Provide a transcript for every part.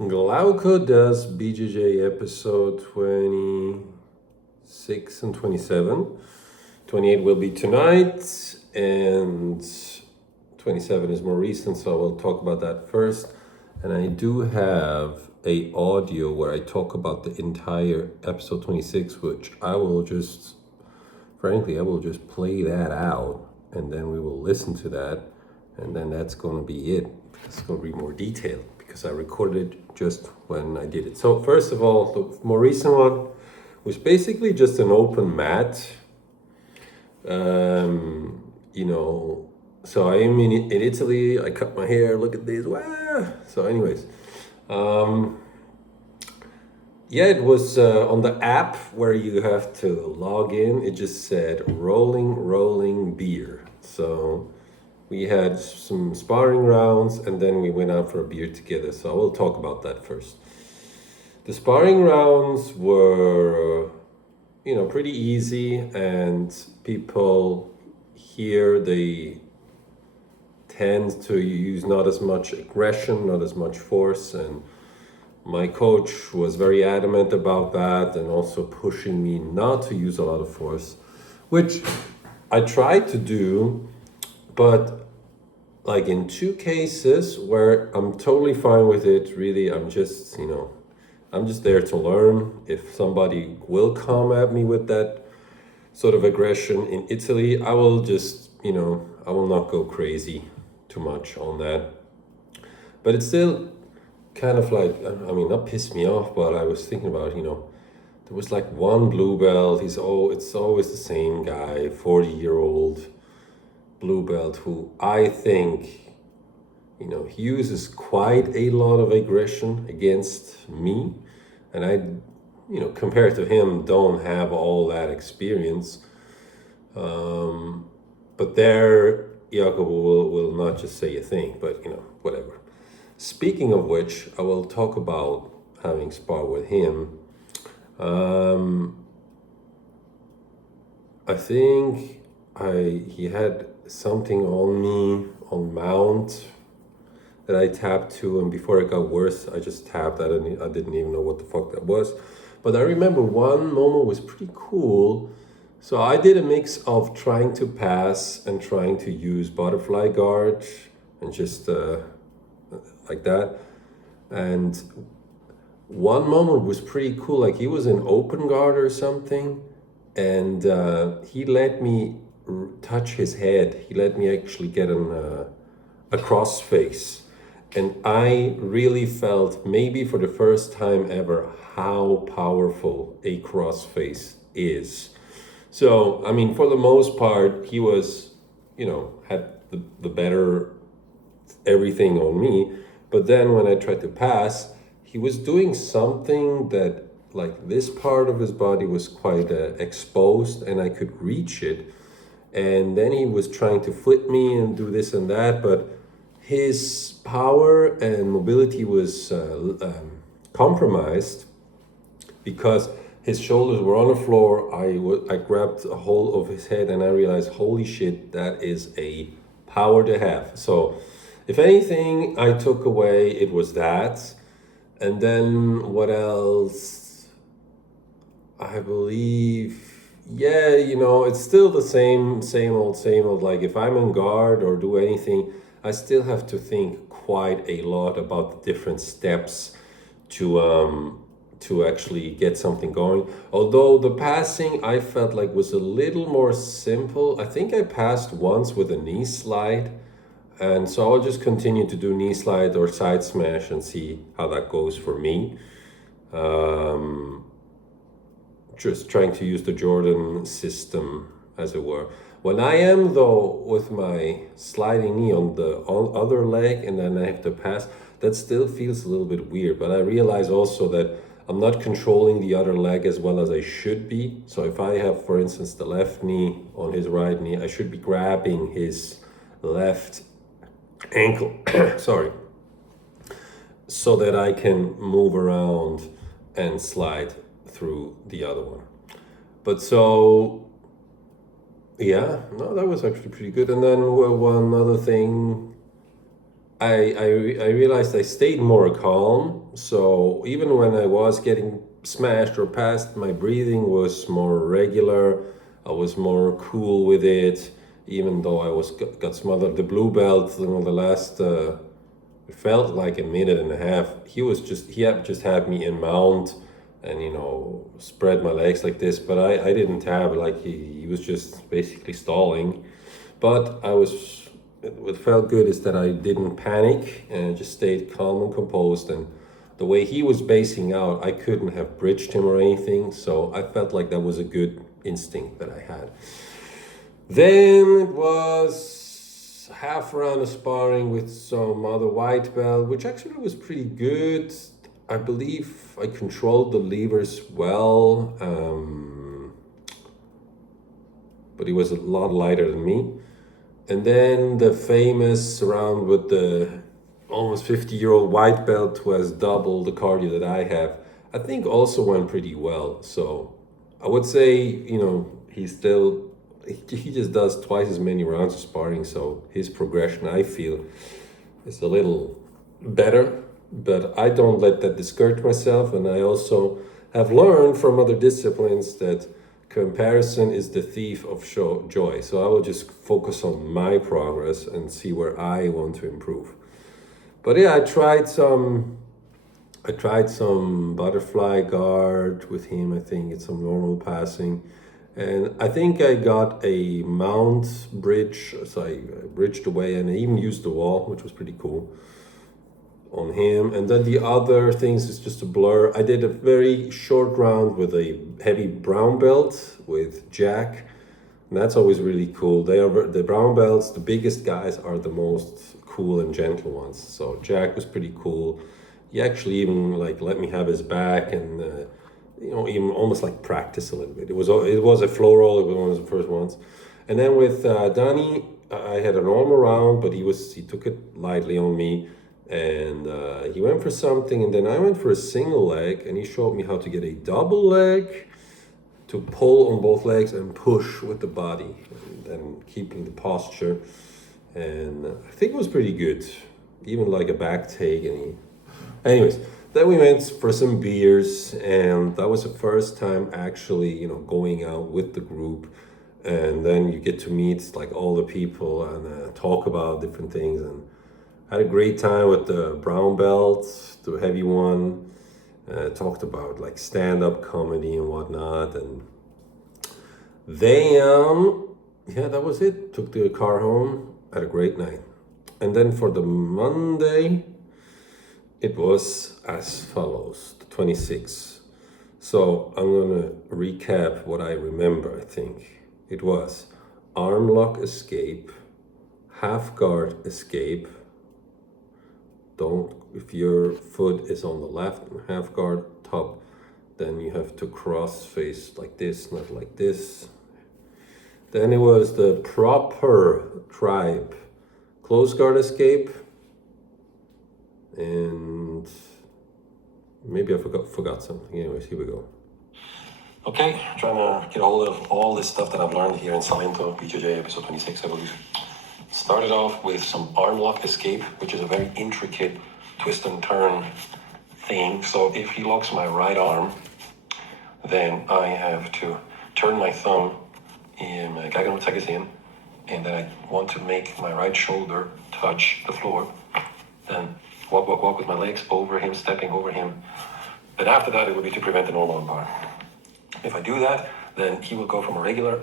Glauco does BJJ episode 26 and 27. 28 will be tonight, and 27 is more recent, so I will talk about that first. And I do have a audio where I talk about the entire episode 26, which I will just play that out, and then we will listen to that, and then that's going to be it. It's going to be more detailed because I recorded it just when I did it. So first of all, the more recent one was basically just an open mat. So I am in Italy. I cut my hair. Look at this. Wow. So anyways, yeah, it was on the app where you have to log in. It just said rolling beer. So we had some sparring rounds and then we went out for a beer together. So I will talk about that first. The sparring rounds were, pretty easy, and people here, they tend to use not as much aggression, not as much force, and my coach was very adamant about that and also pushing me not to use a lot of force, which I tried to do, but like in two cases where I'm totally fine with it, really, I'm just there to learn. If somebody will come at me with that sort of aggression in Italy, I will just, I will not go crazy too much on that. But it's still kind of like, not piss me off, but I was thinking about, there was like one blue belt. It's always the same guy, 40-year-old blue belt, who I think, he uses quite a lot of aggression against me. And I, compared to him, don't have all that experience. But there, Jacopo will not just say a thing, but, whatever. Speaking of which, I will talk about having sparred with him. I think he had something on me on mount that I tapped to, and before it got worse, I just tapped. I didn't even know what the fuck that was. But I remember one moment was pretty cool. So I did a mix of trying to pass and trying to use butterfly guard and just like that. And one moment was pretty cool. Like he was in open guard or something, and he let me touch his head. He let me actually get a cross face. And I really felt, maybe for the first time ever, how powerful a cross face is. So, for the most part, he was, had the better everything on me. But then when I tried to pass, he was doing something that, like, this part of his body was quite exposed and I could reach it. And then he was trying to flip me and do this and that, but his power and mobility was compromised because his shoulders were on the floor. I grabbed a hold of his head and I realized, holy shit, that is a power to have. So if anything I took away, it was that. And then what else? I believe, yeah, it's still the same old. Like if I'm in guard or do anything, I still have to think quite a lot about the different steps to actually get something going. Although the passing I felt like was a little more simple. I think I passed once with a knee slide, and so I'll just continue to do knee slide or side smash and see how that goes for me. Just trying to use the Jordan system, as it were. When I am, though, with my sliding knee on the other leg and then I have to pass, that still feels a little bit weird. But I realize also that I'm not controlling the other leg as well as I should be. So if I have, for instance, the left knee on his right knee, I should be grabbing his left ankle, sorry, so that I can move around and slide through the other one. But so, yeah, no, that was actually pretty good. And then one other thing I realized I stayed more calm. So even when I was getting smashed or passed, my breathing was more regular. I was more cool with it, even though I was got smothered. The blue belt, the last it felt like a minute and a half. He had just had me in mount and spread my legs like this, but I didn't tab. Like he was just basically stalling. But what felt good is that I didn't panic and just stayed calm and composed. And the way he was basing out, I couldn't have bridged him or anything. So I felt like that was a good instinct that I had. Then it was half round of sparring with some other white belt, which actually was pretty good. I believe I controlled the levers well, but he was a lot lighter than me. And then the famous round with the almost 50-year-old white belt who has double the cardio that I have, I think also went pretty well. So I would say, he just does twice as many rounds of sparring. So his progression, I feel, is a little better. But I don't let that discourage myself. And I also have learned from other disciplines that comparison is the thief of joy. So I will just focus on my progress and see where I want to improve. But yeah, I tried some butterfly guard with him. I think it's some normal passing. And I think I got a mount bridge. So I bridged away and I even used the wall, which was pretty cool on him. And then the other things is just a blur. I did a very short round with a heavy brown belt with Jack. And that's always really cool. They are the brown belts, the biggest guys are the most cool and gentle ones. So Jack was pretty cool. He actually even let me have his back and even almost practice a little bit. It was a flow roll. It was one of the first ones. And then with Danny, I had a normal round, but he took it lightly on me. And he went for something, and then I went for a single leg, and he showed me how to get a double leg, to pull on both legs and push with the body, and keeping the posture. And I think it was pretty good, even like a back take. Anyways, then we went for some beers, and that was the first time actually, going out with the group. And then you get to meet all the people and talk about different things. And had a great time with the brown belt, the heavy one. Talked about stand-up comedy and whatnot. And then, yeah, that was it. Took the car home. Had a great night. And then for the Monday, it was as follows, the 26th. So I'm gonna recap what I remember, I think. It was arm lock escape, half guard escape. If your foot is on the left half guard top, then you have to cross face like this, not like this. Then it was the proper tribe close guard escape, and maybe I forgot something. Anyways, here we go. Okay, trying to get a hold of all this stuff that I've learned here in Salento, BJJ episode 26 Evolution. Started off with some arm lock escape, which is a very intricate twist and turn thing. So if he locks my right arm, then I have to turn my thumb in and then I want to make my right shoulder touch the floor. Then walk with my legs over him, stepping over him. Then after that, it would be to prevent the normal arm bar. If I do that, then he will go from a regular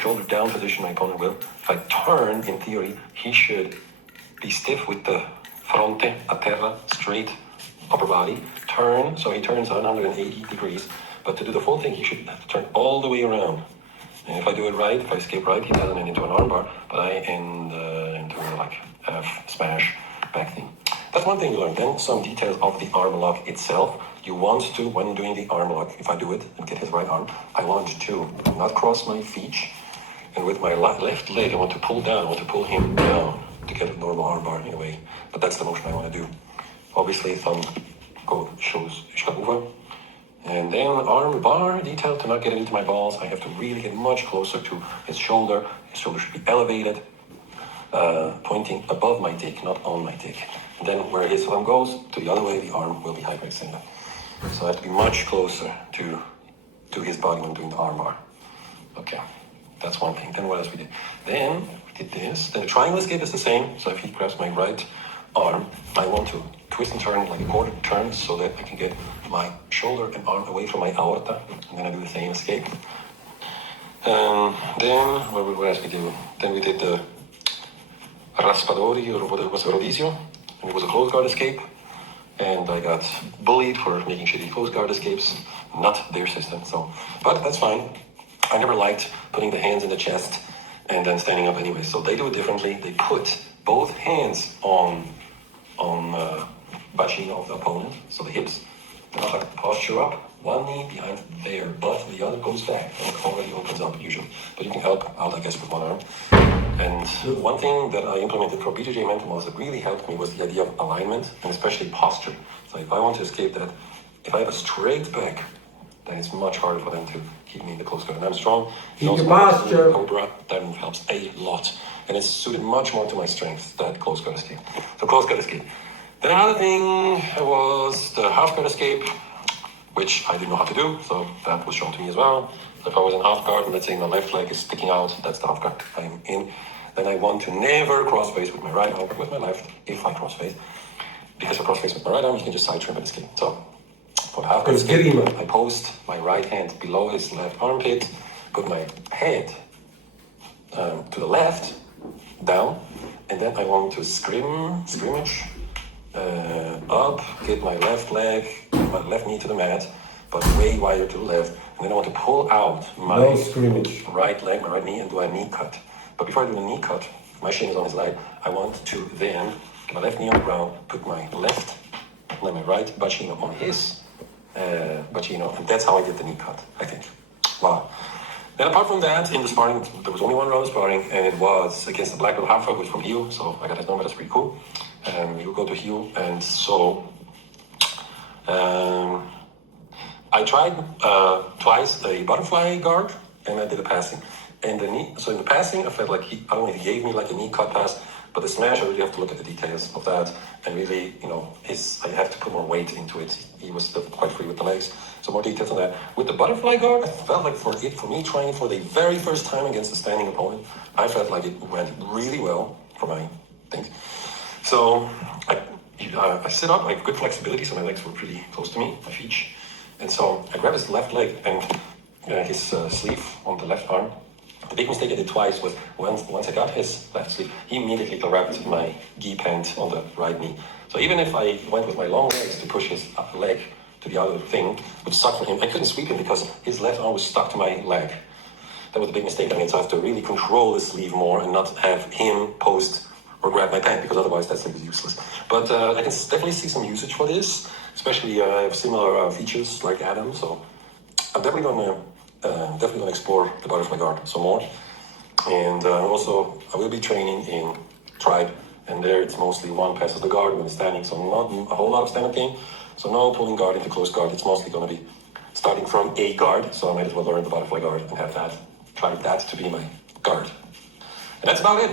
shoulder down position, my opponent will. If I turn, in theory, he should be stiff with the fronte a terra, straight upper body. Turn, so he turns 180 degrees. But to do the full thing, he should have to turn all the way around. And if I do it right, if I escape right, he doesn't end into an armbar, but I end into half smash back thing. That's one thing we learned. Then some details of the arm lock itself. You want to, when doing the arm lock, if I do it and get his right arm, I want to not cross my feet. And with my left leg, I want to pull down, I want to pull him down to get a normal arm bar in a way. But that's the motion I want to do. Obviously, thumb shows over. And then arm bar detail to not get it into my balls. I have to really get much closer to his shoulder. His shoulder should be elevated. pointing above my dick, not on my dick. And then where his thumb goes, to the other way, the arm will be hyperextended. So I have to be much closer to his body when doing the arm bar. Okay, that's one thing. Then what else we did? Then we did this. Then the triangle escape is the same. So if he grabs my right arm, I want to twist and turn like a quarter turn so that I can get my shoulder and arm away from my aorta. And then I do the same escape. Then what else we do? Then we did the raspadori, or what was rodizio, and it was a close guard escape. And I got bullied for making shitty close guard escapes, not their system. So, but that's fine. I never liked putting the hands in the chest and then standing up anyway. So they do it differently. They put both hands on bacino of the opponent, so the hips. Then I like posture up, one knee behind their butt, the other goes back, and it already opens up usually. But you can help out, I guess, with one arm. And one thing that I implemented for BJJ mental models that really helped me was the idea of alignment, and especially posture. So if I want to escape that, if I have a straight back, then it's much harder for them to keep me in the close guard. And I'm strong. Keep your posture. Cobra, that helps a lot. And it's suited much more to my strengths, that close guard escape. So close guard escape. Then another thing was the half guard escape, which I didn't know how to do, so that was shown to me as well. So if I was in half guard, and let's say my left leg is sticking out, that's the half guard I'm in. Then I want to never cross face with my right arm, but with my left, if I cross face. Because I cross face with my right arm, you can just side trim and escape. So for the half guard escape, I post my right hand below his left armpit, put my head to the left, down, and then I want to scrimmage up, get my left leg, my left knee to the mat, but way wider to the left, and then I want to pull out my right leg, my right knee, and do a knee cut. But before I do the knee cut, my shin is on his leg, I want to then get my left knee on the ground, put my left, and then my right bacino on his bacino, and that's how I did the knee cut, I think. Wow. Then apart from that, in the sparring, there was only one round of sparring, and it was against the black belt half who's from Hugh, so I got his number, that's pretty cool. And we will go to Hugh, and so I tried twice a butterfly guard, and I did a passing. And the knee, so in the passing, I felt like I don't know, he gave me like a knee cut pass, but the smash, I really have to look at the details of that, and really, I have to put more weight into it. He was still quite free with the legs, so more details on that. With the butterfly guard, I felt like for me trying for the very first time against a standing opponent, I felt like it went really well for my thing. So I sit up, I have good flexibility, so my legs were pretty close to me, my feet. And so I grabbed his left leg and his sleeve on the left arm. The big mistake I did twice was once I got his left sleeve, he immediately grabbed my gi pant on the right knee. So even if I went with my long legs to push his leg to the other thing, which sucked for him, I couldn't sweep him because his left arm was stuck to my leg. That was a big mistake I made, so I have to really control the sleeve more and not have him post or grab my pant, because otherwise that sleeve is useless. But I can definitely see some usage for this, especially I have similar features like Adam, so I'm definitely gonna explore the butterfly guard some more. And also I will be training in Tribe, and there it's mostly one passes the guard when standing, so not a whole lot of stand-up game. So no pulling guard into close guard, it's mostly gonna be starting from a guard, so I might as well learn the butterfly guard and have that, try that to be my guard. And that's about it.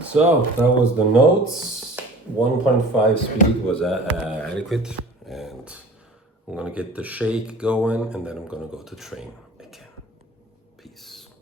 So that was the notes. 1.5 speed was adequate, and I'm gonna get the shake going, and then I'm gonna go to train.